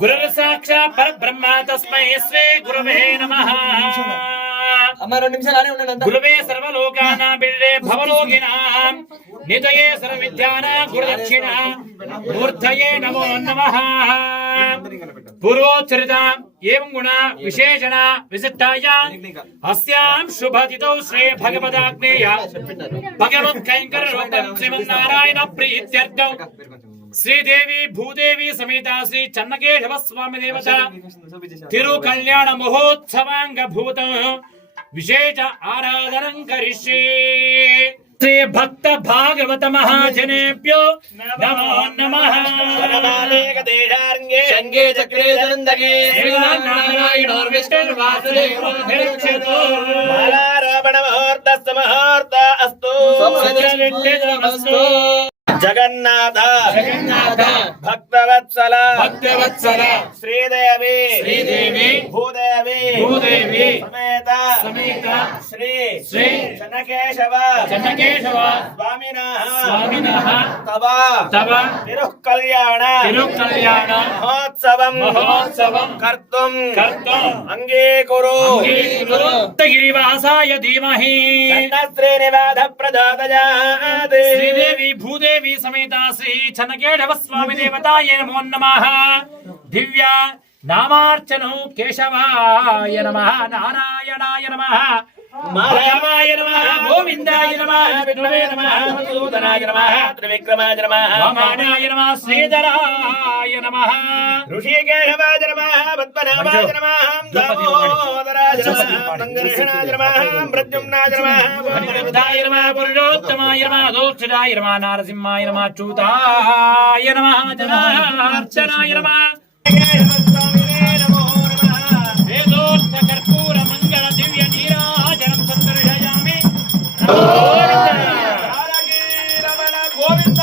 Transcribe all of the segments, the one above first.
गुरु साक्षात् परब्रह्म तस्मै श्री गुरवे नमः। गुरुवे सर्वलोकानां बिल्ले भवलोकिनां निधये सर्वविद्यानां गुरुदक्षिणा मूर्धये नमो नमः। पूर्वोच्चरिता एवं गुण विशेषण विशिष्टायां अस्यां शुभतिथौ श्री भगवदाग्नेय भगवत्कैंकर रूपं श्रीमन्नारायण प्रीत्यर्थं श्रीदेवी भूदेवी समेता श्री चन्नकेशव स्वामी देवता तिरु कल्याण महोत्सवांग भूत विशेष आराधनं करिष्ये। श्री भक्त भागवत महाजनेभ्यो नमो नमः। शंगे चक्रे दंदगे नारायण और विष्णु वासुदेव भिक्षतो मालारोपण मुहूर्तस्य मुहूर्त अस्तु नमस्तु। जगन्नाथ जगन्नाथ भक्तवत्सल भक्तवत्सल श्रीदेवी श्रीदेवी भूदेवी भूदेवी समेत समेत श्री श्री चन्नकेशव चन्नकेशव स्वामिनः तव तिरुकल्याण महोत्सवं कर्तुम् अंगीकुरु गिरिवासाय धीमहि श्रीनिवास प्रचोदयात्। श्रीदेवी भूदेवी समेता श्री चन्नकेशव स्वामी देवताय नमो नमः। दिव्या नामार्चनो केशवाय नमः नारायणाय नमः माधवाय नमः गोविंदाय नमः विष्णवे नमः मधुसूदनाय नमः त्रिविक्रमाय नमः वामनाय नमः श्रीधराय नमः ऋषिकेशवाय नमः पद्मनाभाय नमः दामोदराय नमः मंगलेशाय नमः प्रद्युम्नाय नमः अनिरुद्धाय नमः पुरुषोत्तमाय नमः दोक्षदाय नमः नारसिंहाय नमः अच्युताय नमः जनार्चनाय नमः वेदोक्त कर्पूर मंगल दिव्य नीराजनं संदर्शयामि। गोविंद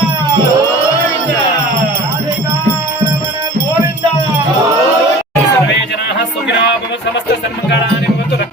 गोविंद सर्वे जनाः सुखिनः भवन्तु समस्त सन्मङ्गलानि भवन्तु।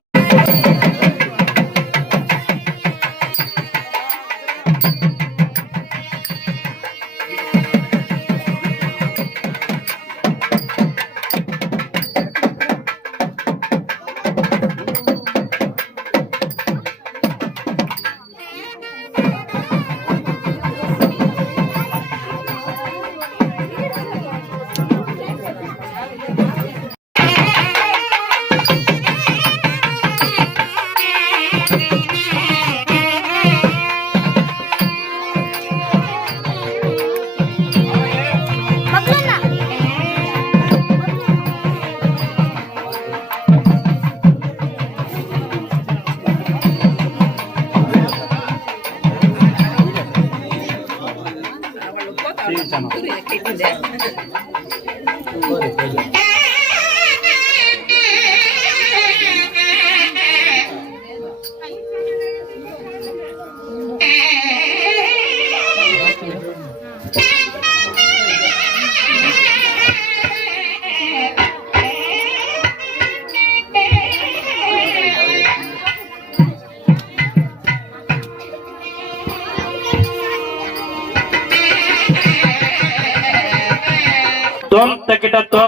त्वं तकिट तत्तो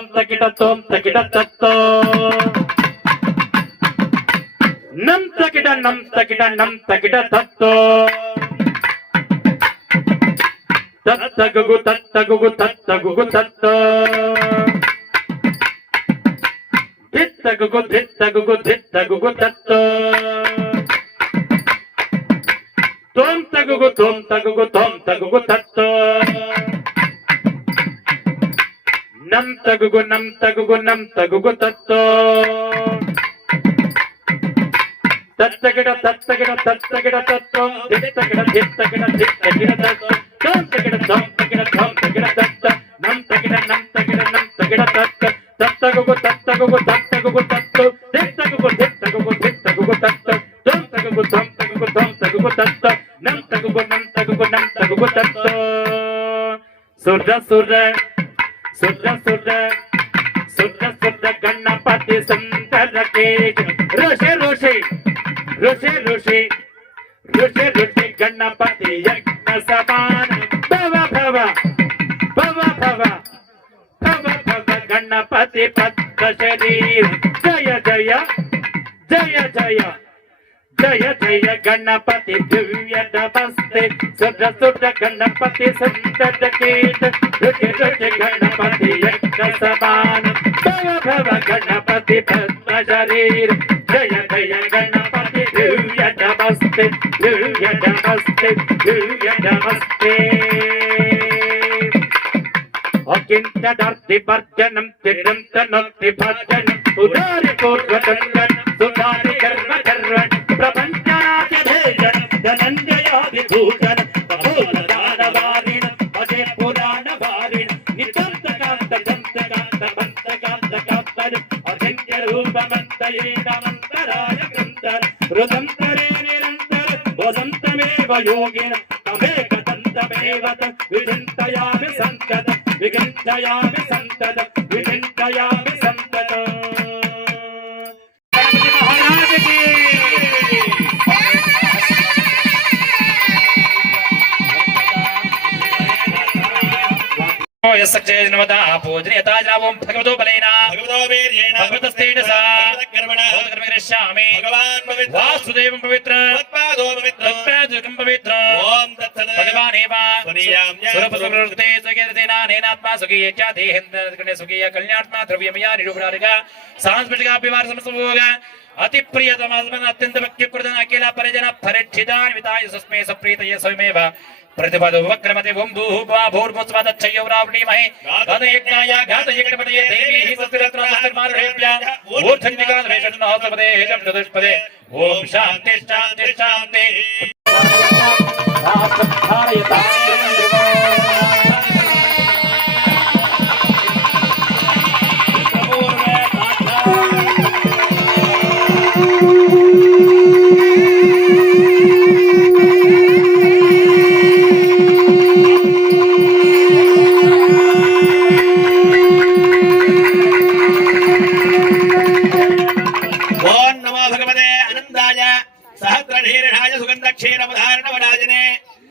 नम तकिट तत्तो तत्तगुगु तत्तो धित्तगुगु तत्तो त्वं तगुगु तत्तो नम तगुगु तत्तो तत्तगिड तत्तो धित्तगिड तत्तो त्वं तगिड तत्तो नम तगिड तत्तो तत्तगुगु तत्तो धित्तगुगु तत्तो त्वं तगुगु तत्तो नम तगुगु तत्तो सुर गणपति संतर के ऋषि गणपति यज्ञ समान भव गणपति पद्म शरीर जय गणपति दिव्य नमस्ते सुर गणपति सुंदर कीट रुचि गणपति यज्ञ समान भव गणपति पद्म शरीर जय गणपति दिव्य नमस्ते अकिंचनार्ति वर्जनम चिरंतनोक्ति भजनम उदारि पूर्वचंदन सुधारि गर्व प्रपंचनाथि भेजन धनंजयादिभूषण कपोलदानवारिण पदे पुराणवारिण नितंतकांत अचिन्त्य रूपमन्तयेनमन्तराय कृन्तन रुदन्तरे निरन्तर वदन्तमेव योगिन तमेकदन्तमेव विचिन्तयामि सन्तत विचिन्तयामि सन्तत महाराज की यस्सच्चेनवदा पूजनीयताजनावं भगवतो बलेन भगवतो वीर्येण भगवतस्तेन सा कर्मणा कर्मकरिष्यामि भगवान् पवित्र वासुदेवं पवित्र तत्पादो पवित्र तत्पादकं पवित्र ओम तत्सत् भगवानेव स्वनीयां स्वरूपसमृद्धे स्वकीयतेना नेनात्मा स्वकीयेच्छा देहेन्द्रकर्णे स्वकीय कल्याणात्मा द्रव्यमया निरूपणारिका सांस्कृतिका अभिवार समस्तभोग अति प्रियतमात्मन अत्यंत भक्तिकृतन अकेला परिजन परिच्छिदान विताय सस्मे सप्रीतये स्वयमेव प्रतिपद वक्रमते ओम भूः भूर्भुवस्वदच्छयौरावणीमहे घातयज्ञाय घातयज्ञपतये देवी स्वस्तिरत्नमारुढेभ्य ऊर्ध्वन्दिकाद्वेषन्नहोत्रपदे हेजं चतुष्पदे ओम शान्ति शान्ति शान्ति क्षीरमधारणवराजने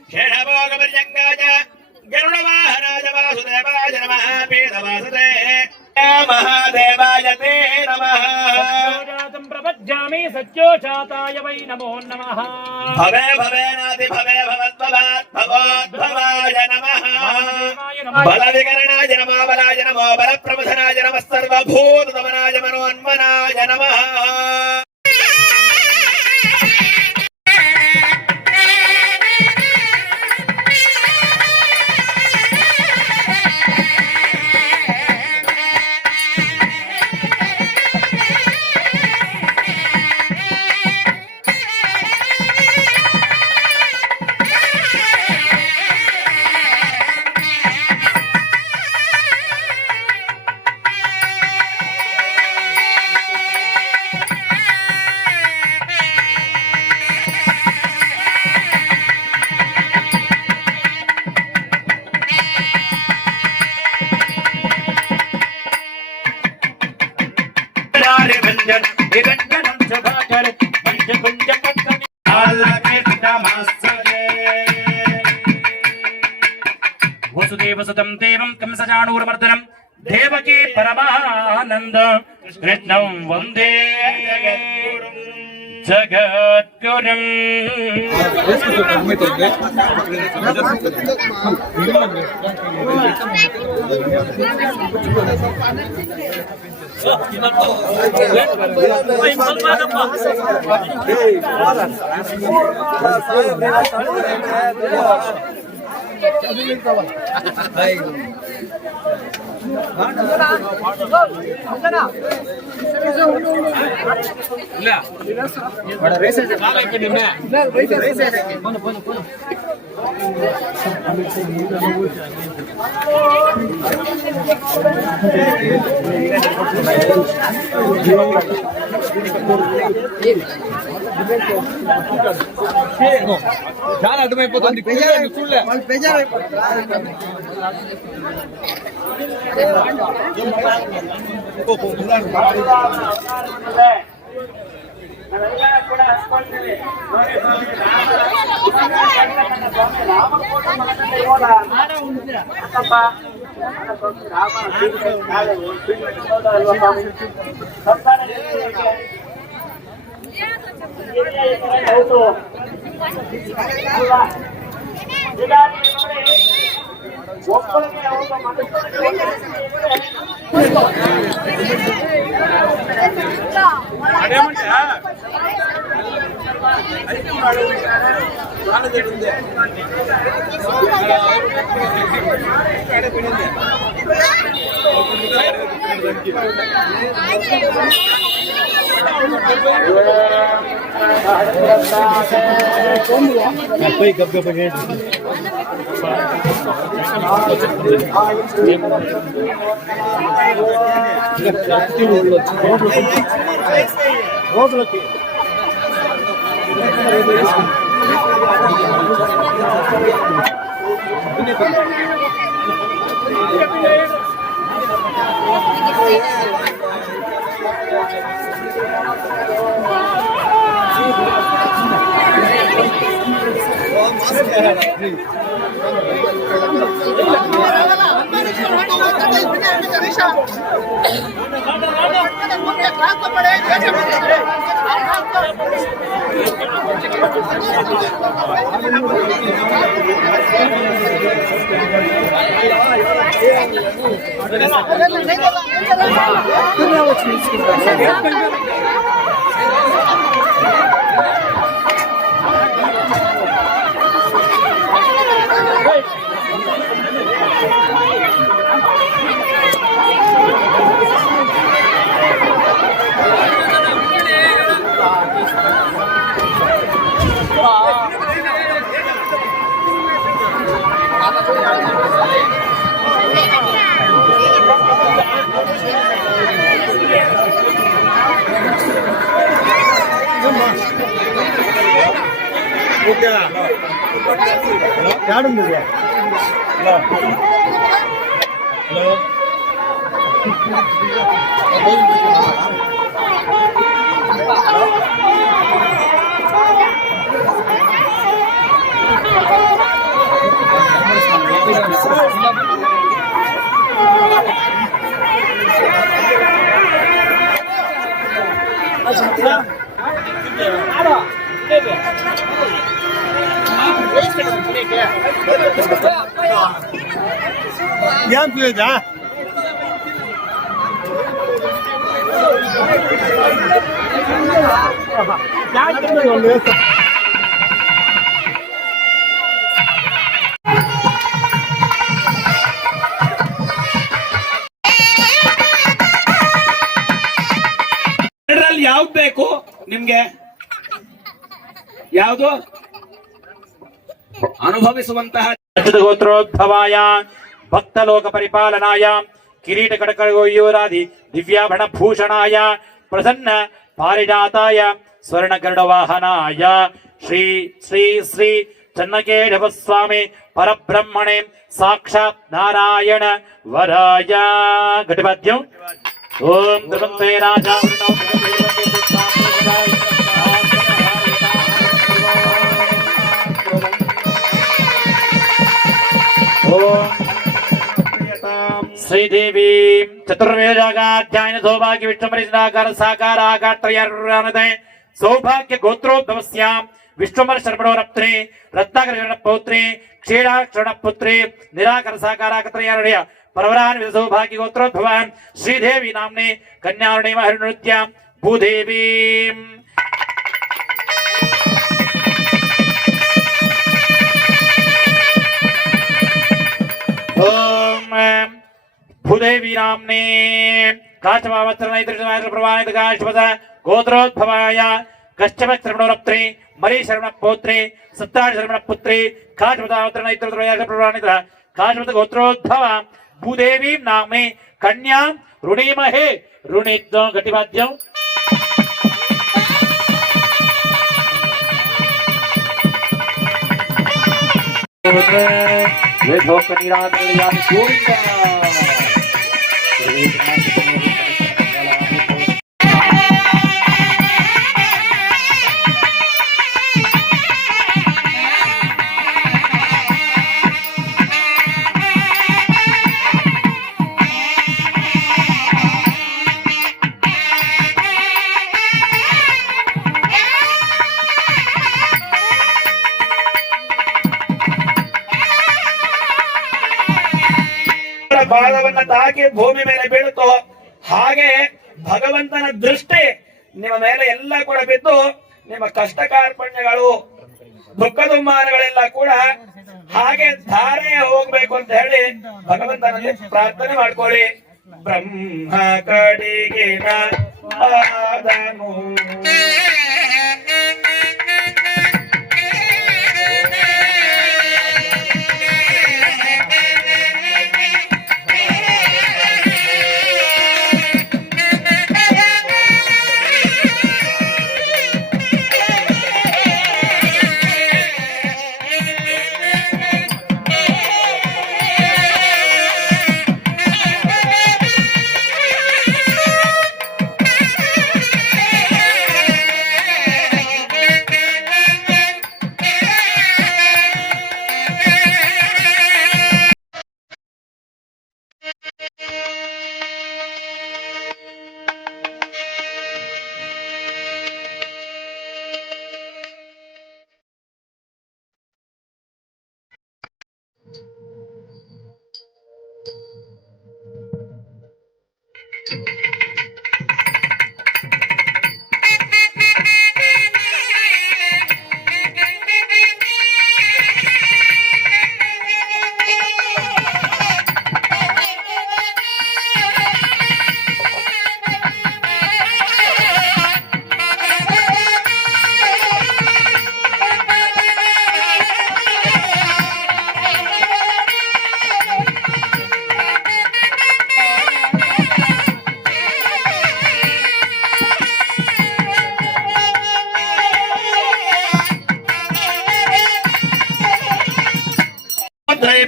शेषभोगपर्यङ्गाय गरुडवाहनाय वासुदेवाय नमः पीठवासुते महादेवाय ते नमः सत्योजातं प्रपद्यामि सत्योजाताय वै नमो नमः भवे भवेनाति भवे भवद्भवोद्भवाय नमः बलविकरणाय नमः बलाय नमो बलप्रबोधनाय नमः सर्वभूतदमनाय मनोन्मनाय नमः वसुदेव सुतं देवं कंसचाणूरमर्दनं ದೇವಕಿ ಪರಮಾನಂದ ಕೃಷ್ಣಂ ವಂದೇ ಜಗದ್ಗುರುಂ. చాలా అర్థమైపోతుంది. ಯಾವ್ದು ಬೇಕು ನಿಮ್ಗೆ? ಯಾವುದು ಅನುಭವಿಸುವಂತಹ ಗೋತ್ರೋದ್ಭವಾಯ ಭಕ್ತ ಲೋಕ ಪರಿಪಾಲನಾಯ ಕಿರೀಟ ಕಡಕಯೋರಾದಿ ದಿವ್ಯಾಭರಣ ಭೂಷಣಾಯ ಪ್ರಸನ್ನ ಪಾರಿಜಾತಾಯ ಸ್ವರ್ಣ ಗರುಡ ವಾಹನಾಯ ಶ್ರೀ ಶ್ರೀ ಶ್ರೀ ಚನ್ನಕೇಶವ ಸ್ವಾಮಿ ಪರಬ್ರಹ್ಮಣೆ ಸಾಕ್ಷಾತ್ ನಾರಾಯಣ ವರಾಯ ಘಟಪದ್ಯಂ ಓಂ ಧ್ರುವಂತೆ ರಾಜ ಶ್ರೀದೇವಿ ಚತುರ್ವೇದಾಗಾಧ್ಯಾಯನ ಸೌಭಾಗ್ಯ ವಿಷ್ಣುಮರಿದಾಕಾರ ಸಾಕಾರ ಆಗಾತ್ರಯೇ ಸೌಭಾಗ್ಯ ಗೋತ್ರೋದ್ಭವಸ್ಯಾಂ ವಿಷ್ಣುಮರ ಶರ್ಮಣೋರಪ್ತ್ರಿ ರತ್ನಾಕರ ಶರಣ ಪೌತ್ರಿ ಕ್ಷೀರಾಕ್ಷಣ ಪುತ್ರಿ ನಿರಾಕರ ಸಾಕಾರಾಕತ್ರಯ ಪರವರಾನ್ ವಿಧ ಸೌಭಾಗ್ಯ ಗೋತ್ರೋದ್ಭವಾನ್ ಶ್ರೀದೇವಿ ನಾಮ್ನೆ ಕನ್ಯಾವರ್ಣೇಮ ಹರಿನೃತ್ಯ ಭೂದೇವಿ ಓಂ ಭೂದೇವಿ ನಾಮ್ನೆ ಕಾಚವಾವತ್ರನೈತ್ರ ಪ್ರವಾಣಿತ ಕಾಶ್ವಸ ಗೋತ್ರೋದ್ಭವಾಯ ಕಶ್ಚಪ ಶರಮಣೋರಪ್ತ್ರಿ ಮರಿ ಶರಣ ಪೌತ್ರಿ ಸತ್ತಾಳ ಶರಣ ಪುತ್ರಿ ಕಾಶ್ವತಾವತ್ರನೈತ್ರ ಪ್ರವಾಣಿತ ಕಾಶ್ವತ ಗೋತ್ರೋದ್ಭವ ಭೂದೇವಿ ನಾಮ್ನೆ ಕನ್ಯಾ ಋಣೀಮಹೇ ಋಣಿದ್ವ ಗತಿವಾದ್ಯಂ ಬಾಲವನ್ನ ತಾಕಿ ಭೂಮಿ ಮೇಲೆ ಬೀಳುತ್ತೋ ಹಾಗೆ ಭಗವಂತನ ದೃಷ್ಟಿ ನಿಮ್ಮ ಮೇಲೆ ಎಲ್ಲ ಕೂಡ ಬಿದ್ದು ನಿಮ್ಮ ಕಷ್ಟ ಕಾರ್ಪಣ್ಯಗಳು ದುಃಖ ದುಮ್ಮಾನಗಳೆಲ್ಲ ಕೂಡ ಹಾಗೆ ಧಾರೆ ಹೋಗ್ಬೇಕು ಅಂತ ಹೇಳಿ ಭಗವಂತನಲ್ಲಿ ಪ್ರಾರ್ಥನೆ ಮಾಡ್ಕೊಳ್ಳಿ. ಬ್ರಹ್ಮ ಕಡಿಗಿನ ಪಾದನು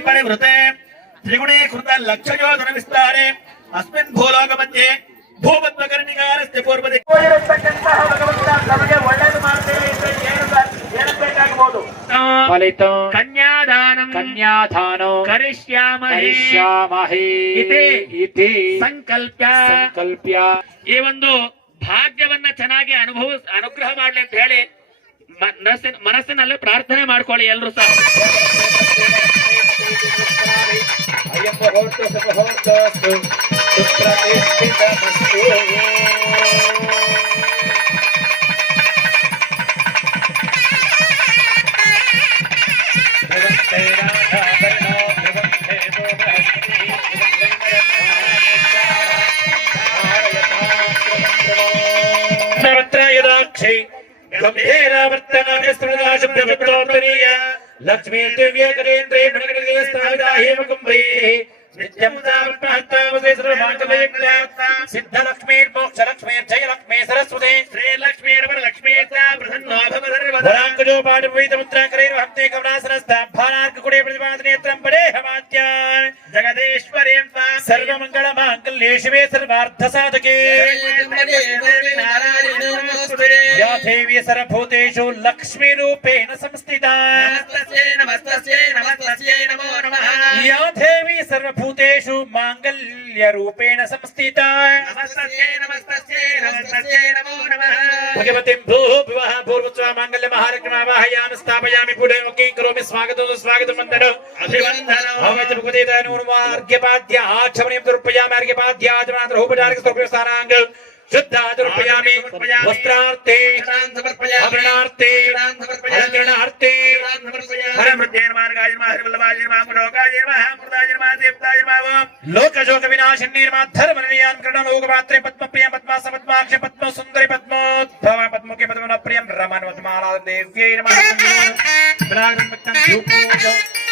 ಪರಿವೃತೆ ತ್ರಿಗುಣೇ ಕೃತ ಲಕ್ಷಯೋಧನ ವಿಸ್ತಾರೆ ಅಸ್ಮಿನ್ ಭೂಲೋಕ ಮಧ್ಯೆ ಭೂಮತ್ವಕರ್ಣಿಕಾರಸ್ಯ ಪೂರ್ವದಿ ಕೂಡಿರತಕ್ಕಂತಹ ಭಗವಂತ ನಮಗೆ ಒಳ್ಳೆಯದು ಮಾಡ್ತೇವೆ ಅಂತ ಏನು ಬೇಕಾಗಬಹುದು. ಫಲಿತಂ ಕನ್ಯಾದಾನಂ ಕನ್ಯಾದಾನೋ ಕರಿಷ್ಯಾಮಹೇ ಇತಿ ಸಂಕಲ್ಪ್ಯ ಈ ಒಂದು ಭಾಗ್ಯವನ್ನ ಚೆನ್ನಾಗಿ ಅನುಗ್ರಹ ಮಾಡ್ಲಿ ಅಂತ ಹೇಳಿ ಮನಸ್ಸಿನಲ್ಲಿ ಪ್ರಾರ್ಥನೆ ಮಾಡ್ಕೊಳ್ಳಿ ಎಲ್ರು ಸಹ. लक्ष्मी दिव्य करेन्द्रे मनगणे स्थापिता हेम कुंभे नित्यं सावत्तावसे सर्वमांगल्यक्ल्या सिद्ध लक्ष्मी मोक्ष लक्ष्मी जय लक्ष्मी सरस्वती श्री लक्ष्मी वरलक्ष्मी सा प्रसन्नो भव सर्वदांगजो पाठवित मुद्रा करे हस्ते कमलासनस्था भारार्क कुडे प्रतिपाद नेत्रं पडे हवात्यान जगदेश्वरीं सर्वमंगल मांगल्ये शिवे सर्वार्थ साधके या देवी सर्वभूतेषु लक्ष्मी रूपेण संस्थिता नमस्तस्यै नमस्तस्यै नमस्तस्यै नमो नमः या देवी सर्वभूतेषु मांगल्ये रूपेण संस्थिता नमस्तस्यै नमस्तस्यै नमस्तस्यै नमो नमः भगवतीं भूः भुवः भूर्भुवः माङ्गल्य महालक्ष्मीवाहयामि स्थापयामि पुढे ओके करोमि स्वागतं स्वागतं वन्दनं अभिवन्दनं भवति भगवते तनूर्वार्घ्यपाद्य आचमनीं तर्पयामि अर्घ्यपाद्याचमनात् रूपचारिक स्तोत्रस्थानाङ्ग शुद्धादुर्पयामि वस्त्रार्थे आभरणार्थे अलङ्करणार्थे लोकशोक विनाशिनीर्मा धर्म निर्यान करण लोकपात्रे पद्मप्रियं पद्मासपद्माक्ष पद्म सुंदरी पद्मोद्भव पद्मके पद्मप्रियं रमण पद्माला देव्यै नमः विरागं भक्तं धूपो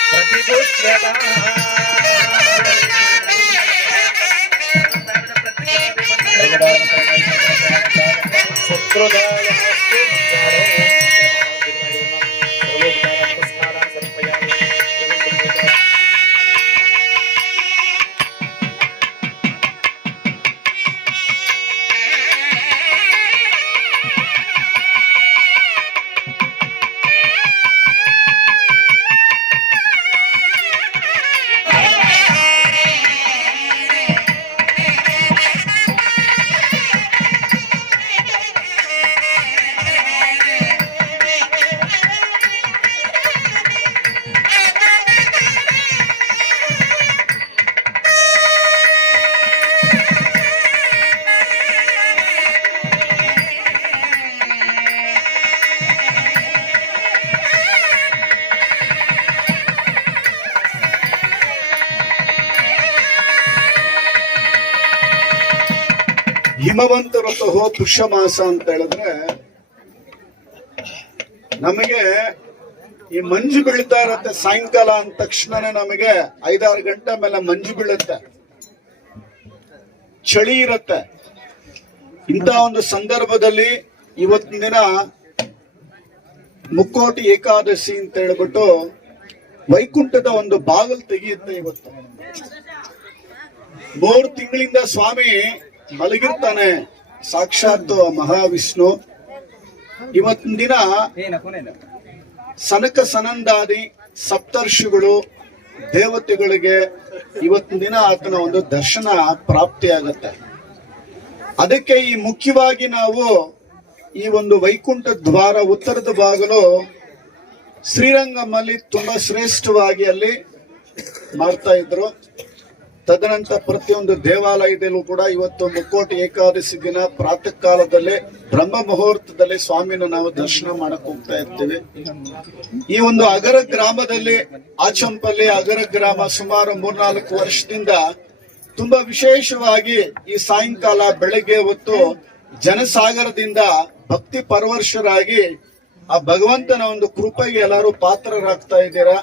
प्रतिदुष्यता ಹಿಮವಂತ ಋತು ಪುಷ್ಯ ಮಾಸ ಅಂತ ಹೇಳಿದ್ರೆ ನಮಗೆ ಈ ಮಂಜು ಬೀಳ್ತಾ ಇರತ್ತೆ. ಸಾಯಂಕಾಲ ಅಂದ ತಕ್ಷಣನೇ ನಮಗೆ 5-6 ಗಂಟೆ ಮೇಲೆ ಮಂಜು ಬೀಳುತ್ತೆ, ಚಳಿ ಇರತ್ತೆ. ಇಂಥ ಒಂದು ಸಂದರ್ಭದಲ್ಲಿ ಇವತ್ತಿನ ದಿನ ಮುಕ್ಕೋಟಿ ಏಕಾದಶಿ ಅಂತ ಹೇಳ್ಬಿಟ್ಟು ವೈಕುಂಠದ ಒಂದು ಬಾಗಿಲು ತೆಗೆಯುತ್ತೆ. ಇವತ್ತು 3 ತಿಂಗಳಿಂದ ಸ್ವಾಮಿ ಮಲಗಿರ್ತಾನೆ, ಸಾಕ್ಷಾತ್ ಮಹಾವಿಷ್ಣು. ಇವತ್ತಿನ ದಿನ ಸನಕ ಸನಂದಾದಿ ಸಪ್ತರ್ಷಿಗಳು ದೇವತೆಗಳಿಗೆ ಇವತ್ತಿನ ದಿನ ಆತನ ಒಂದು ದರ್ಶನ ಪ್ರಾಪ್ತಿಯಾಗತ್ತೆ. ಅದಕ್ಕೆ ಈ ಮುಖ್ಯವಾಗಿ ನಾವು ಈ ಒಂದು ವೈಕುಂಠ ದ್ವಾರ ಉತ್ತರದ ಬಾಗಿಲು ಶ್ರೀರಂಗಮಲ್ಲಿ ತುಂಬಾ ಶ್ರೇಷ್ಠವಾಗಿ ಅಲ್ಲಿ ಮಾಡ್ತಾ ಇದ್ರು. ತದನಂತರ ಪ್ರತಿಯೊಂದು ದೇವಾಲಯದಲ್ಲೂ ಕೂಡ ಇವತ್ತು ಮುಕ್ಕೋಟಿ ಏಕಾದಶಿ ದಿನ ಪ್ರಾತಃ ಕಾಲದಲ್ಲಿ ಬ್ರಹ್ಮ ಮುಹೂರ್ತದಲ್ಲಿ ಸ್ವಾಮಿನ ನಾವು ದರ್ಶನ ಮಾಡಕ್ ಹೋಗ್ತಾ ಇರ್ತೀವಿ. ಈ ಒಂದು ಅಗರ ಗ್ರಾಮದಲ್ಲಿ ಆಚಂಪಲ್ಲಿ ಅಗರ ಗ್ರಾಮ ಸುಮಾರು 3-4 ವರ್ಷದಿಂದ ತುಂಬಾ ವಿಶೇಷವಾಗಿ ಈ ಸಾಯಂಕಾಲ ಬೆಳಗ್ಗೆ ಹೊತ್ತು ಜನಸಾಗರದಿಂದ ಭಕ್ತಿ ಪರವಶರಾಗಿ ಆ ಭಗವಂತನ ಒಂದು ಕೃಪೆಗೆ ಎಲ್ಲರೂ ಪಾತ್ರರಾಗ್ತಾ ಇದ್ದೀರಾ.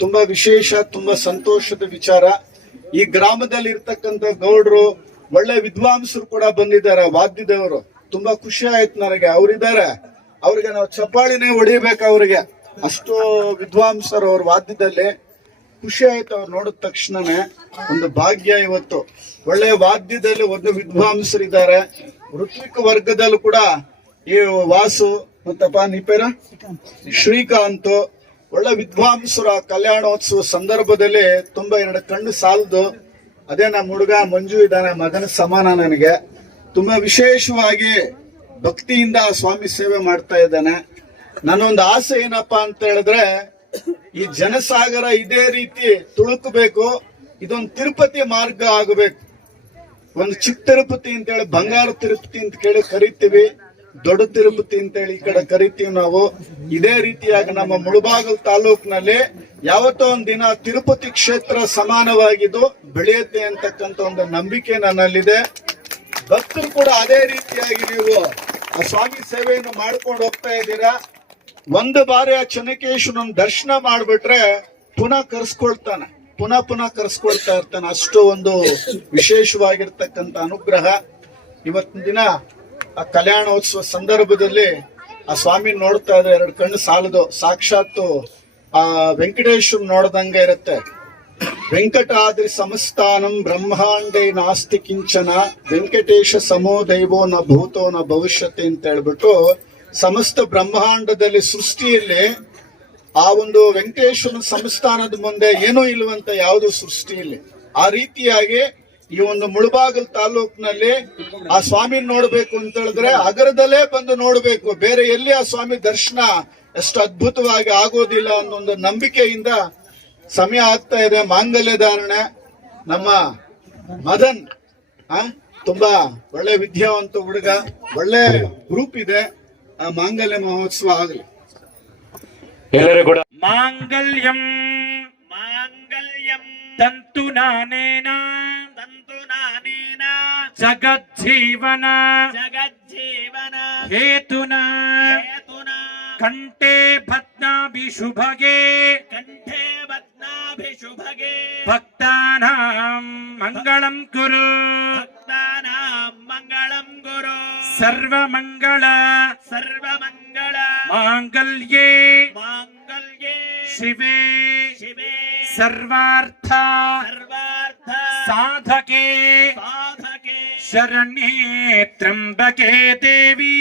ತುಂಬಾ ವಿಶೇಷ, ತುಂಬಾ ಸಂತೋಷದ ವಿಚಾರ. ಈ ಗ್ರಾಮದಲ್ಲಿ ಇರ್ತಕ್ಕಂಥ ಗೌಡ್ರು, ಒಳ್ಳೆ ವಿದ್ವಾಂಸರು ಕೂಡ ಬಂದಿದ್ದಾರೆ, ವಾದ್ಯದವರು. ತುಂಬಾ ಖುಷಿ ಆಯ್ತು ನನಗೆ. ಅವರಿದ್ದಾರೆ, ಅವ್ರಿಗೆ ನಾವು ಚಪ್ಪಾಳಿನೇ ಹೊಡಿಬೇಕು. ಅವ್ರಿಗೆ ಅಷ್ಟು ವಿದ್ವಾಂಸರು ಅವ್ರ ವಾದ್ಯದಲ್ಲಿ. ಖುಷಿ ಆಯ್ತು ಅವ್ರು ನೋಡಿದ ತಕ್ಷಣನೇ. ಒಂದು ಭಾಗ್ಯ ಇವತ್ತು. ಒಳ್ಳೆ ವಾದ್ಯದಲ್ಲಿ ಒಂದು ವಿದ್ವಾಂಸರಿದ್ದಾರೆ. ಋತ್ವಿಕ ವರ್ಗದಲ್ಲೂ ಕೂಡ ಈ ವಾಸು ಮತ್ತಪ್ಪ ನಿಪೇರ ಶ್ರೀಕಾಂತ್ ಒಳ್ಳೆ ವಿದ್ವಾಂಸರ ಕಲ್ಯಾಣೋತ್ಸವ ಸಂದರ್ಭದಲ್ಲಿ ತುಂಬಾ 2 ಕಣ್ಣು ಸಾಲದು. ಅದೇ ನಮ್ಮ ಹುಡುಗ ಮಂಜು ಇದ್ದಾನೆ, ಮಗನ ಸಮಾನ ನನಗೆ. ತುಂಬಾ ವಿಶೇಷವಾಗಿ ಭಕ್ತಿಯಿಂದ ಸ್ವಾಮಿ ಸೇವೆ ಮಾಡ್ತಾ ಇದ್ದಾನೆ. ನನ್ನೊಂದು ಆಸೆ ಏನಪ್ಪಾ ಅಂತ ಹೇಳಿದ್ರೆ, ಈ ಜನಸಾಗರ ಇದೇ ರೀತಿ ತುಳುಕಬೇಕು. ಇದೊಂದು ತಿರುಪತಿ ಮಾರ್ಗ ಆಗಬೇಕು. ಒಂದು ಚಿಕ್ಕ ತಿರುಪತಿ ಅಂತೇಳಿ ಬಂಗಾರ ತಿರುಪತಿ ಅಂತ ಕೇಳಿ ಕರಿತೀವಿ, ದೊಡ್ಡ ತಿರುಪತಿ ಅಂತೇಳಿ ಈ ಕಡೆ ಕರಿತೀವಿ ನಾವು. ಇದೇ ರೀತಿಯಾಗಿ ನಮ್ಮ ಮುಳಬಾಗಿಲು ತಾಲೂಕಿನಲ್ಲಿ ಯಾವತ್ತೋ ಒಂದ್ ದಿನ ತಿರುಪತಿ ಕ್ಷೇತ್ರ ಸಮಾನವಾಗಿದ್ದು ಬೆಳೆಯುತ್ತೆ ಅಂತಕ್ಕಂಥ ಒಂದು ನಂಬಿಕೆ ನನ್ನಲ್ಲಿದೆ. ಭಕ್ತರು ಕೂಡ ಅದೇ ರೀತಿಯಾಗಿ ನೀವು ಆ ಸ್ವಾಮಿ ಸೇವೆಯನ್ನು ಮಾಡ್ಕೊಂಡು ಹೋಗ್ತಾ ಇದ್ದೀರಾ. ಒಂದು ಬಾರಿ ಆ ಚೆನ್ನಕೇಶ್ವರನ ದರ್ಶನ ಮಾಡ್ಬಿಟ್ರೆ ಪುನಃ ಕರ್ಸ್ಕೊಳ್ತಾನೆ, ಪುನಃ ಕರ್ಸ್ಕೊಳ್ತಾ ಇರ್ತಾನೆ. ಅಷ್ಟು ಒಂದು ವಿಶೇಷವಾಗಿರ್ತಕ್ಕಂಥ ಅನುಗ್ರಹ. ಇವತ್ತಿನ ದಿನ ಆ ಕಲ್ಯಾಣೋತ್ಸವ ಸಂದರ್ಭದಲ್ಲಿ ಆ ಸ್ವಾಮಿ ನೋಡ್ತಾ ಇದ್ರೆ 2 ಕಣ್ಣು ಸಾಲದು. ಸಾಕ್ಷಾತ್ ಆ ವೆಂಕಟೇಶ್ವರ ನೋಡ್ದಂಗೆ ಇರುತ್ತೆ. ವೆಂಕಟಾದ್ರಿ ಸಮಸ್ಥಾನಂ ಬ್ರಹ್ಮಾಂಡೇ ನಾಸ್ತಿ ಕಿಂಚನ ವೆಂಕಟೇಶ ಸಮೋ ದೈವೋ ನ ಭೂತೋ ನ ಭವಿಷ್ಯತೆ ಅಂತ ಹೇಳ್ಬಿಟ್ಟು ಸಮಸ್ತ ಬ್ರಹ್ಮಾಂಡದಲ್ಲಿ ಸೃಷ್ಟಿಯಲ್ಲಿ ಆ ಒಂದು ವೆಂಕಟೇಶ್ವರನ ಸಂಸ್ಥಾನದ ಮುಂದೆ ಏನೂ ಇಲ್ಲವಂತ ಯಾವುದು ಸೃಷ್ಟಿಯಲ್ಲಿ. ಆ ರೀತಿಯಾಗಿ ಈ ಒಂದು ಮುಳಬಾಗಿಲು ತಾಲೂಕಿನಲ್ಲಿ ಆ ಸ್ವಾಮಿ ನೋಡ್ಬೇಕು ಅಂತ ಹೇಳಿದ್ರೆ ಅಗರದಲ್ಲೇ ಬಂದು ನೋಡ್ಬೇಕು, ಬೇರೆ ಎಲ್ಲಿ ಆ ಸ್ವಾಮಿ ದರ್ಶನ ಎಷ್ಟು ಅದ್ಭುತವಾಗಿ ಆಗೋದಿಲ್ಲ ಅನ್ನೋ ಒಂದು ನಂಬಿಕೆಯಿಂದ ಸಮಯ ಆಗ್ತಾ ಇದೆ. ಮಾಂಗಲ್ಯ ಧಾರಣೆ ನಮ್ಮ ಮದನ್ ತುಂಬಾ ಒಳ್ಳೆ ವಿದ್ಯಾವಂತ ಹುಡುಗ, ಒಳ್ಳೆ ಗ್ರೂಪ್ ಇದೆ. ಆ ಮಾಂಗಲ್ಯ ಮಹೋತ್ಸವ ಆಗಲಿ. ಎಲ್ಲರೂ ಕೂಡ ಮಾಂಗಲ್ಯಂ ತಂತು ನಾನೇನ ಜಗಜ್ಜೀವನ ಹೇತುನ ಕಂಠೆ ಭದ್ನಾಭಿಶುಭಗೆ ಭಕ್ತಾನಾಂ ಮಂಗಳಂ ಕುರು ಸರ್ವಮಂಗಳ ಮಾಂಗಲ್ಯೇ ಶಿವೆ ಸರ್ವಾರ್ಥ ಸಾಧಕೆ ಶರಣ್ಯೇ ತ್ರ್ಯಂಬಕೆ ದೇವಿ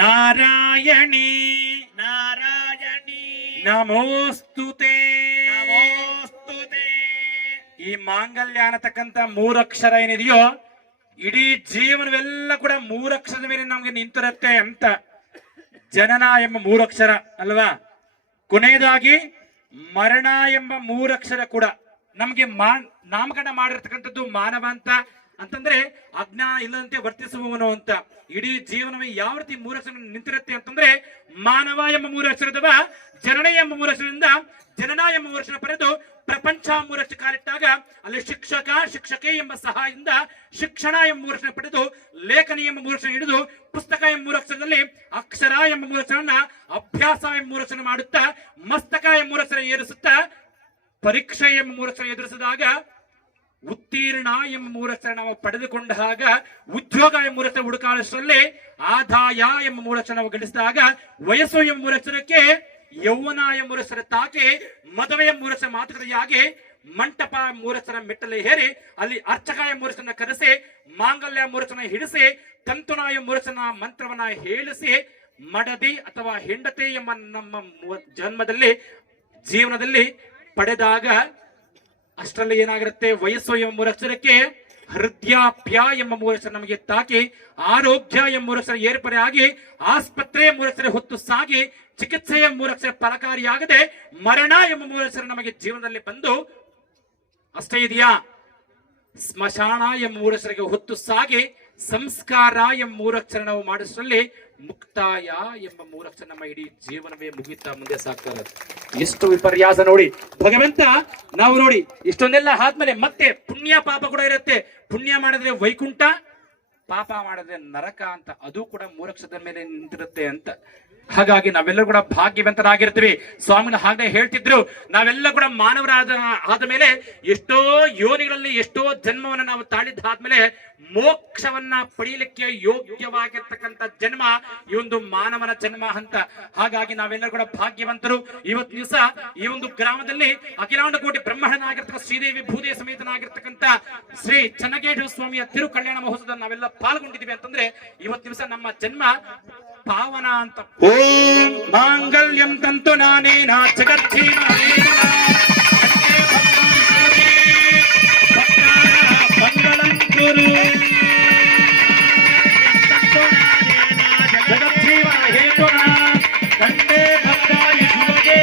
ನಾರಾಯಣಿ ನಮೋಸ್ತುತೆ. ಈ ಮಾಂಗಲ್ಯ ಅನ್ನತಕ್ಕಂತ ಮೂರಕ್ಷರ ಏನಿದೆಯೋ ಇಡೀ ಜೀವನವೆಲ್ಲ ಕೂಡ ಮೂರಕ್ಷರದ ಮೇಲೆ ನಮ್ಗೆ ನಿಂತಿರುತ್ತೆ ಅಂತ. ಜನನ ಎಂಬ ಮೂರಕ್ಷರ ಅಲ್ವಾ, ಕೊನೆಯದಾಗಿ ಮರಣ ಎಂಬ ಮೂರಕ್ಷರ ಕೂಡ ನಮ್ಗೆ ನಾಮಕರಣ ಮಾಡಿರ್ತಕ್ಕಂಥದ್ದು ಮಾನವ ಅಂತಂದ್ರೆ ಅಜ್ಞಾನ ಇಲ್ಲದಂತೆ ವರ್ತಿಸುವವನು ಅಂತ. ಇಡೀ ಜೀವನವೇ ಯಾವ ರೀತಿ ಮೂರಕ್ಷರ ನಿಂತಿರುತ್ತೆ ಅಂತಂದ್ರೆ ಮಾನವ ಎಂಬ ಮೂರಕ್ಷರದವ ಜನನ ಎಂಬ ಮೂರಕ್ಷರದಿಂದ ಜನನ ಎಂಬ ಮೂರಕ್ಷರ ಪಡೆದು ಪ್ರಪಂಚ ಮೂರಕ್ಷರ ಕಾಲಿಟ್ಟಾಗ ಅಲ್ಲಿ ಶಿಕ್ಷಕೆ ಎಂಬ ಸಹಾಯದಿಂದ ಶಿಕ್ಷಣ ಎಂಬ ಮೂರಕ್ಷರ ಪಡೆದು ಲೇಖನಿ ಎಂಬ ಮೂರಕ್ಷರ ಹಿಡಿದು ಪುಸ್ತಕ ಎಂಬ ಮೂರಕ್ಷರದಲ್ಲಿ ಅಕ್ಷರ ಎಂಬ ಮೂರಕ್ಷರನ್ನ ಅಭ್ಯಾಸ ಎಂಬ ಮೂರಕ್ಷರ ಮಾಡುತ್ತಾ ಮಸ್ತಕ ಎಂಬ ಮೂರಕ್ಷರ ಏರಿಸುತ್ತಾ ಪರೀಕ್ಷೆ ಎಂಬ ಮೂರಕ್ಷರ ಎದುರಿಸಿದಾಗ ಉತ್ತೀರ್ಣ ಎಂಬ ಮೂರಕ್ಷರ ನಾವು ಪಡೆದುಕೊಂಡಾಗ ಉದ್ಯೋಗ ಎಂಬ ಮೂರಕ್ಷರ ಹುಡುಕಾಡಷ್ಟರಲ್ಲಿ ಆದಾಯ ಎಂಬ ಮೂರಕ್ಷರ ನಾವು ಗಳಿಸಿದಾಗ ವಯಸ್ಸು ಎಂಬ ಮೂರಕ್ಷರಕ್ಕೆ ಯೌವನ ಎಂಬ ಮೂರಕ್ಷರ ತಾಕೆ ಮದುವೆ ಎಂಬ ಮೂರಕ್ಷರ ಮಾತುಕತೆಯಾಗಿ ಮಂಟಪ ಮೂರಕ್ಷರ ಮೆಟ್ಟಲೆ ಹೇರಿ ಅಲ್ಲಿ ಅರ್ಚಕ ಎಂಬ ಮೂರಕ್ಷರನ್ನ ಕರೆಸಿ ಮಾಂಗಲ್ಯ ಮೂರಕ್ಷರನ ಹಿಡಿಸಿ ತಂತುನ ಎಂಬ ಮೂರಕ್ಷರನ ಮಂತ್ರವನ್ನ ಹೇಳಿಸಿ ಮಡದಿ ಅಥವಾ ಹೆಂಡತಿ ಎಂಬ ನಮ್ಮ ಜನ್ಮದಲ್ಲಿ ಜೀವನದಲ್ಲಿ ಪಡೆದಾಗ ಅಷ್ಟರಲ್ಲಿ ಏನಾಗಿರುತ್ತೆ, ವಯಸ್ಸು ಎಂಬ ಮೂರಕ್ಷರಕ್ಕೆ ಹೃದಯಾಪ್ಯ ಎಂಬ ಮೂರಕ್ಷರ ನಮಗೆ ತಾಕಿ ಆರೋಗ್ಯ ಎಂಬ ಮೂರಕ್ಷರ ಏರ್ಪಡೆ ಆಗಿ ಆಸ್ಪತ್ರೆ ಮೂರಕ್ಷರ ಹೊತ್ತು ಸಾಗಿ ಚಿಕಿತ್ಸೆಯ ಮೂರಕ್ಷರ ಫಲಕಾರಿಯಾಗದೆ ಮರಣ ಎಂಬ ಮೂರಕ್ಷರ ನಮಗೆ ಜೀವನದಲ್ಲಿ ಬಂದು ಅಷ್ಟೇ ಇದೆಯಾ, ಸ್ಮಶಾನ ಎಂಬ ಮೂರಕ್ಷರಿಗೆ ಹೊತ್ತು ಸಾಗಿ ಸಂಸ್ಕಾರ ಎಂಬ ಮೂರಕ್ಷರ ನಾವು ಮಾಡಿಸಲ್ಲಿ ಮುಕ್ತಾಯ ಎಂಬ ಮೂರಕ್ಷರ ನಮ್ಮ ಇಡೀ ಜೀವನವೇ ಮುಗಿತಾ ಮುಂದೆ ಸಾಕ್ತಾರೆ. ಎಷ್ಟು ವಿಪರ್ಯಾಸ ನೋಡಿ ಭಗವಂತ. ನಾವು ನೋಡಿ ಇಷ್ಟೊಂದೆಲ್ಲ ಆದ್ಮೇಲೆ ಮತ್ತೆ ಪುಣ್ಯ ಪಾಪ ಕೂಡ ಇರುತ್ತೆ. ಪುಣ್ಯ ಮಾಡಿದ್ರೆ ವೈಕುಂಠ, ಪಾಪ ಮಾಡಿದ್ರೆ ನರಕ ಅಂತ, ಅದು ಕೂಡ ಮೂರಕ್ಷರದ ಮೇಲೆ ನಿಂತಿರುತ್ತೆ ಅಂತ. ಹಾಗಾಗಿ ನಾವೆಲ್ಲರೂ ಕೂಡ ಭಾಗ್ಯವಂತರಾಗಿರ್ತೀವಿ. ಸ್ವಾಮಿನ ಹಾಗೆ ಹೇಳ್ತಿದ್ರು, ನಾವೆಲ್ಲ ಕೂಡ ಮಾನವರಾದ ಮೇಲೆ ಎಷ್ಟೋ ಯೋನಿಗಳಲ್ಲಿ ಎಷ್ಟೋ ಜನ್ಮವನ್ನ ನಾವು ತಾಳಿದ್ದಾದ್ಮೇಲೆ ಮೋಕ್ಷವನ್ನ ಪಡೆಯಲಿಕ್ಕೆ ಯೋಗ್ಯವಾಗಿರ್ತಕ್ಕಂಥ ಜನ್ಮ ಈ ಒಂದು ಮಾನವನ ಜನ್ಮ ಅಂತ. ಹಾಗಾಗಿ ನಾವೆಲ್ಲರೂ ಕೂಡ ಭಾಗ್ಯವಂತರು. ಇವತ್ತು ದಿವಸ ಈ ಒಂದು ಗ್ರಾಮದಲ್ಲಿ ಅಖಿಲಾಂಡ ಕೋಟಿ ಬ್ರಹ್ಮಣನಾಗಿರ್ತಕ್ಕ ಶ್ರೀದೇವಿ ಭೂದೇವಿ ಸಮೇತನಾಗಿರ್ತಕ್ಕಂಥ ಶ್ರೀ ಚನ್ನಗೇಶ್ವರ ಸ್ವಾಮಿಯ ತಿರು ಕಲ್ಯಾಣ ಮಹೋತ್ಸವದಲ್ಲಿ ನಾವೆಲ್ಲ ಪಾಲ್ಗೊಂಡಿದ್ದೀವಿ ಅಂತಂದ್ರೆ ಇವತ್ತು ದಿವಸ ನಮ್ಮ ಜನ್ಮ ಪಾವನ ಅಂತ. ಓಂ ಮಾಂಗಲ್ಯಂ ತಂತು ನಾನೇನ ಜಗಜ್ಜೀವನೇನ ಮಂಗಳಂ ಕುರು ಜಗಜ್ಜೀವನ ಹೇತುನ ಕಂಠೆ ಭದ್ರಾಯುಷುಭಗೆ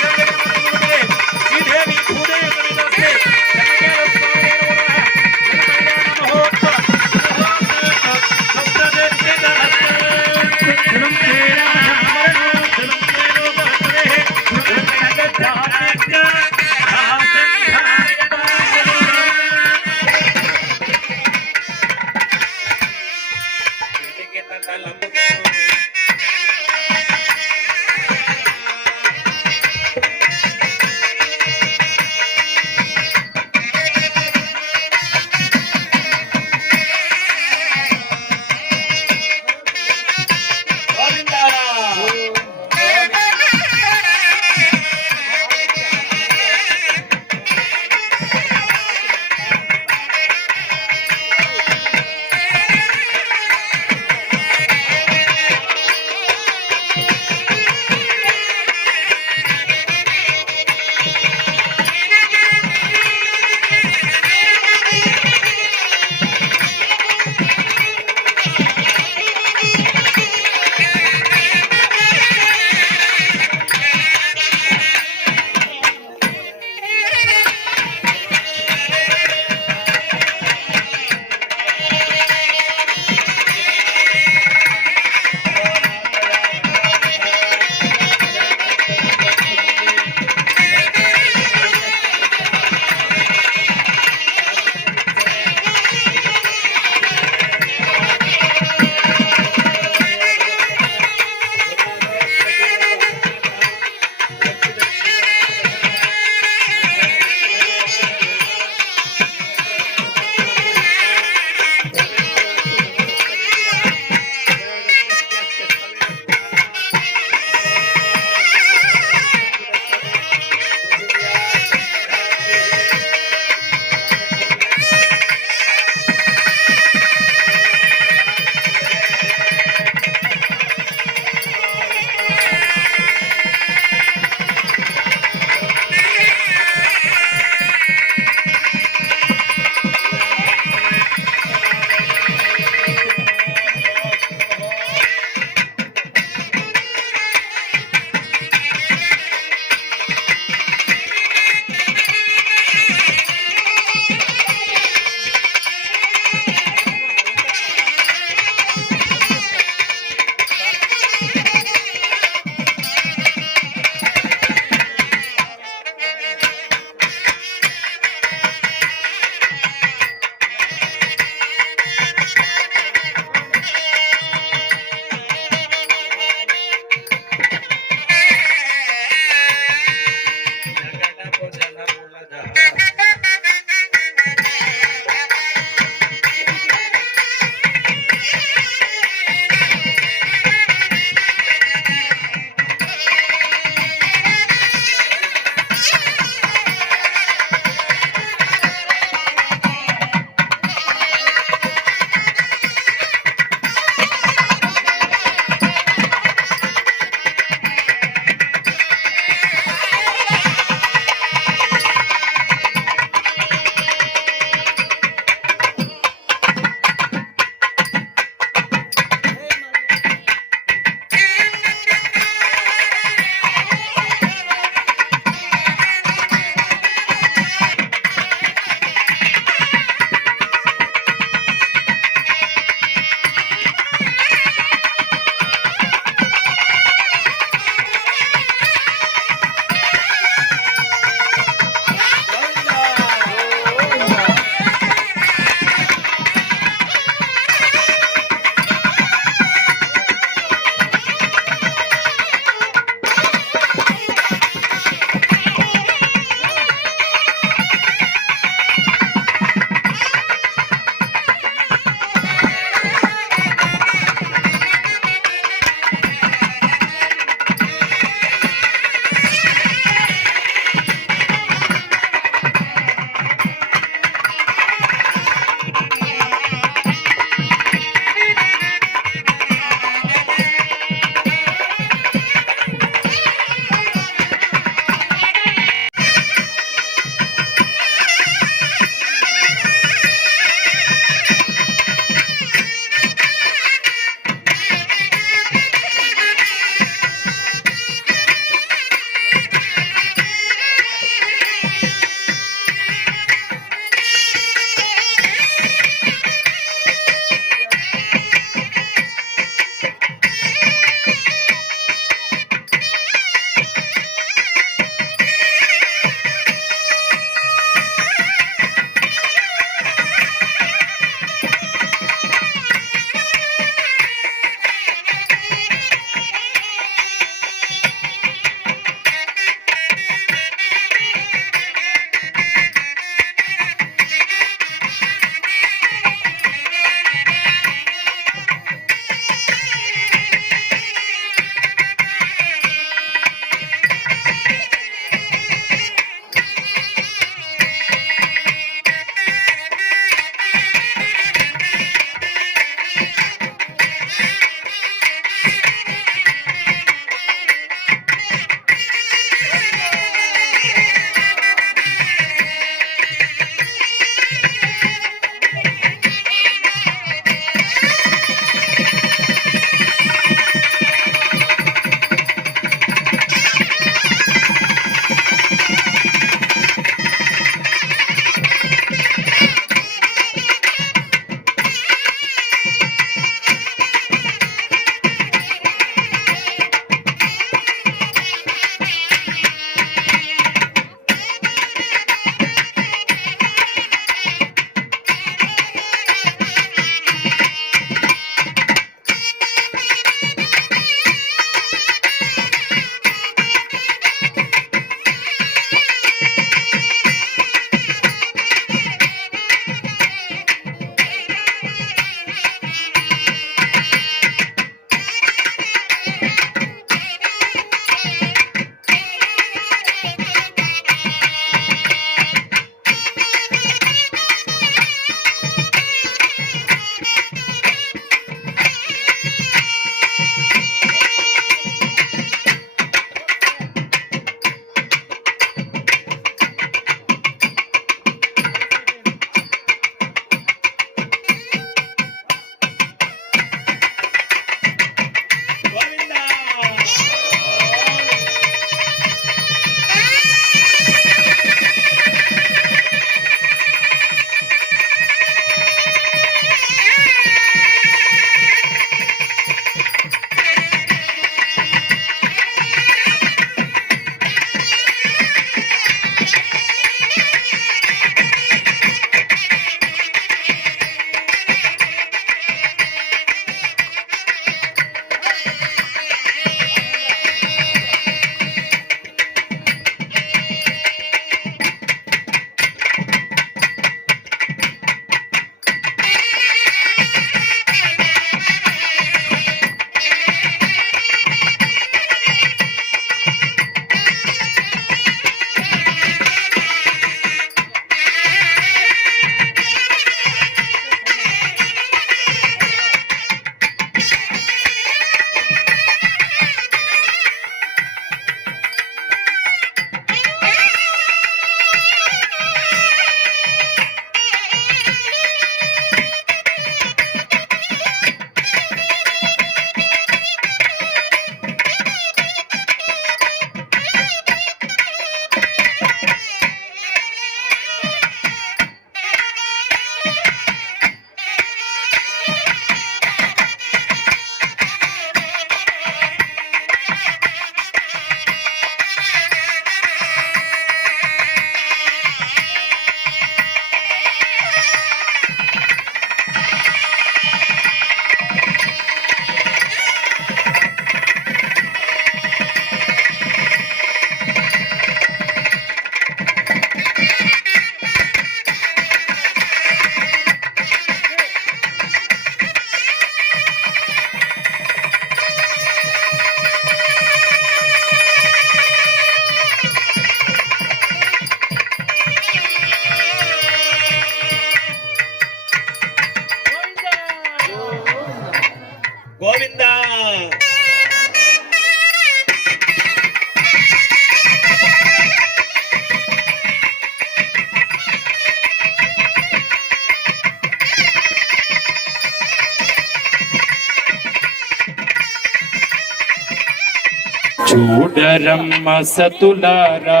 చూడరమ్మ సతులారా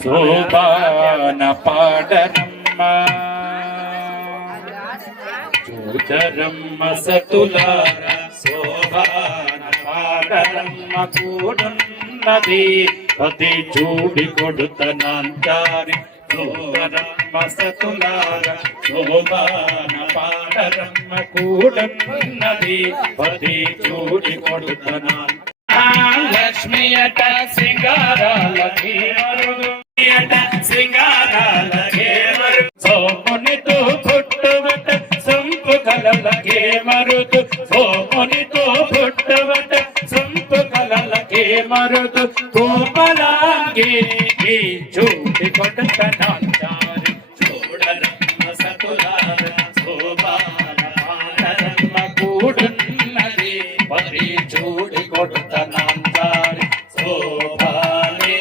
శోభాన పాడరమ్మ చూడరమ్మ సతులారా శోభాన పాడరమ్మ కూడున్నది పతి చూడి కొడుతనంటారి చూడరమ్మ సతులారా శోభాన పాడరమ్మ కూడున్నది పతి చూడి కొడుతనంటారి లక్ష్మి అట సింగారాలకి అట సింగారాలకే మరు సోమునితో పుట్టువట సంపు కలలకే మరుదు సోమునితో పుట్టువట సంపు కలలకే మరుదు కోమలాంగి చూడి కొడుతనంటారి చూడరమ్మ సతులార శోభాన పాడరమ్మ కూడున్నది పరి చూడి కొడుతనంటారి శోభానే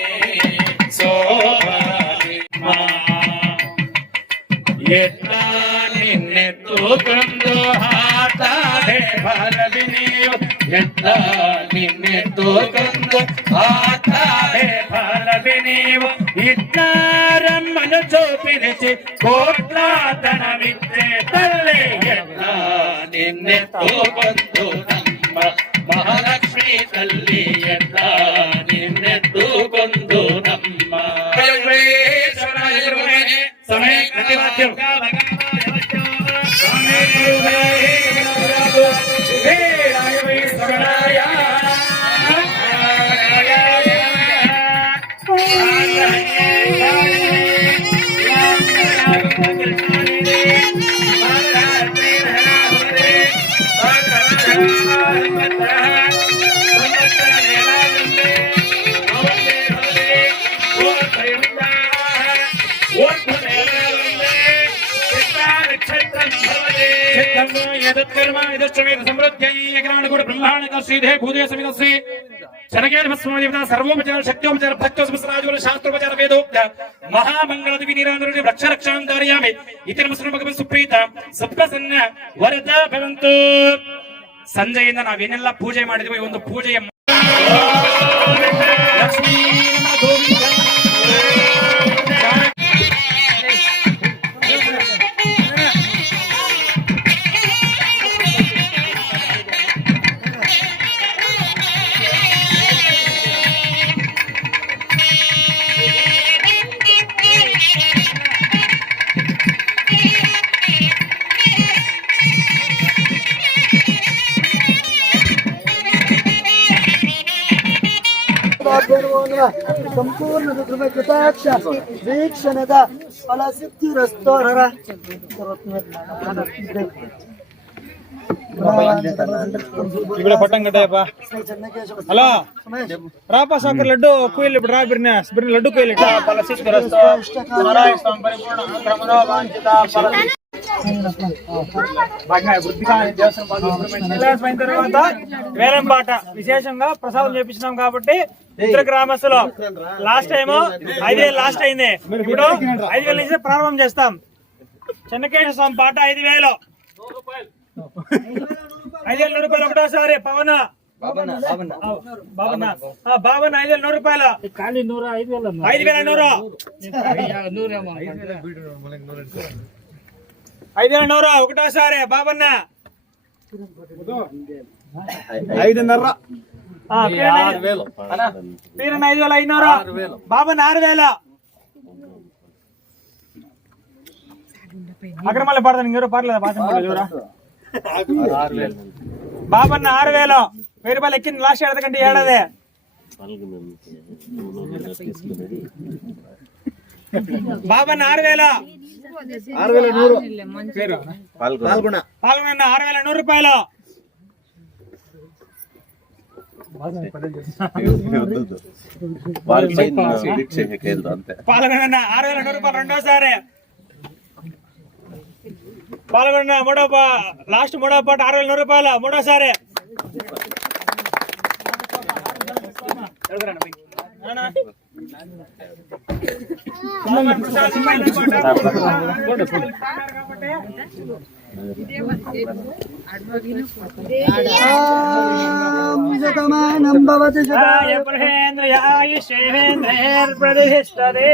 శోభానే ఎట్లా నిన్నెత్తుకుందో ఆతాడే బలవినియో ఎట్లా నిన్నెత్తుకుందో ఆతాడే బలవినియో ఇట్లా రమ్మను చూపిలిచి కోట్లాతనమిచ్చే తల్లి ఎట్లా నిన్నెత్తుకుందో మహాలక్ష్మి తల్లి ఎట్లా నిన్నెత్తుకుందో నమ్మ సమయ ప్రతివాద్యం యదత్కర్మ యదశ్చవేద సమృద్ధ్యై యజ్ఞానగుణ బ్రహ్మాండ శ్రీదే భూదే సమిత శ్రీ శనకేన సర్వోపచార శక్త్యోపచార భక్తోపచార శాస్త్రోపచార వేదోక్త మహామంగళ దివి నిరాంతరుడి వృక్షరక్షాం ధారయామి ఇతి నమస్కారం భగవన్ సుప్రీత ಸಪ್ರಸನ್ನ ವರದ ಭವಂತು. ಸಂಜೆಯಿಂದ ನಾವೇನೆಲ್ಲ ಪೂಜೆ ಮಾಡಿದ್ವಿ, ಒಂದು ಪೂಜೆಯ ಲಕ್ಷ್ಮೀ ಗೋವಿಂದ ಸಂಪೂರ್ಣ ಕೃತಾಕ್ಷ ವೀಕ್ಷಣದ ಫಲ ಸಿದ್ಧಿರಸ್ತೋರರ ఇక్కడ పట్టం కట్టాయప్ప. హలో రాపా సాకర్ లడ్డు కుయిల్ రా బిర్న బిర్న లడ్డు కుయిల్ ఫల సిద్ధిరస్తో నారాయణ స్వామి పరిపూర్ణ అనుగ్రహములో వాంఛిత ఫల తర్వాత వేలంపాట విశేషంగా ప్రసాదం చేపించినాం కాబట్టి ఇతర గ్రామస్తులు లాస్ట్ టైం 5,000 లాస్ట్ అయింది, ఇప్పుడు 5,000 నుంచి ప్రారంభం చేస్తాం. చెన్నకేశ్వర స్వామి పాట 5,000 రూపాయలు ఒకటోసారి. పవన్ బాబన్న 5,100 రూపాయలు. 5,100 ఒకటోసారి. బాబన్న 5,500 పీరన్న 5,500 బాబన్న 6,000. అక్కడ మళ్ళీ పడతాను ఇంకెవరు పర్లేదు బాబన్న 6,000. 1,000 రూపాయలు ఎక్కింది లాస్ట్ ఏడాది కంటే ఏడాది. బాబన్న 6,000. పాల్గొన్న 6,100 రూపాయలు. పాల్గొన్న 6,100 రూపాయలు రెండోసారి. పాల్గొన్న లాస్ట్ మూడో పాట 6,100 రూపాయలు మూడోసారి. శతమానం భవతి శతాయ పురుషేంద్రియాయుష్యేంద్రియర్ప్రతిష్టతే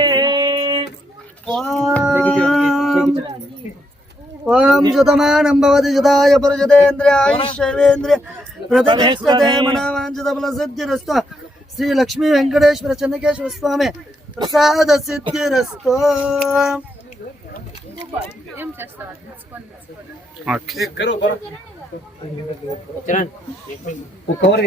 ఓం శతమానం భవతి శతాయ పురుషేంద్రియాయుష్యేంద్రియ ప్రతిష్టతే మనవాంఛిత ఫల సిద్ధిరస్తు శ్రీ లక్ష్మీ వెంకటేశ్వర చెన్నకేశ్వర స్వామి ప్రసాద సిద్ధిరస్తు. కవర్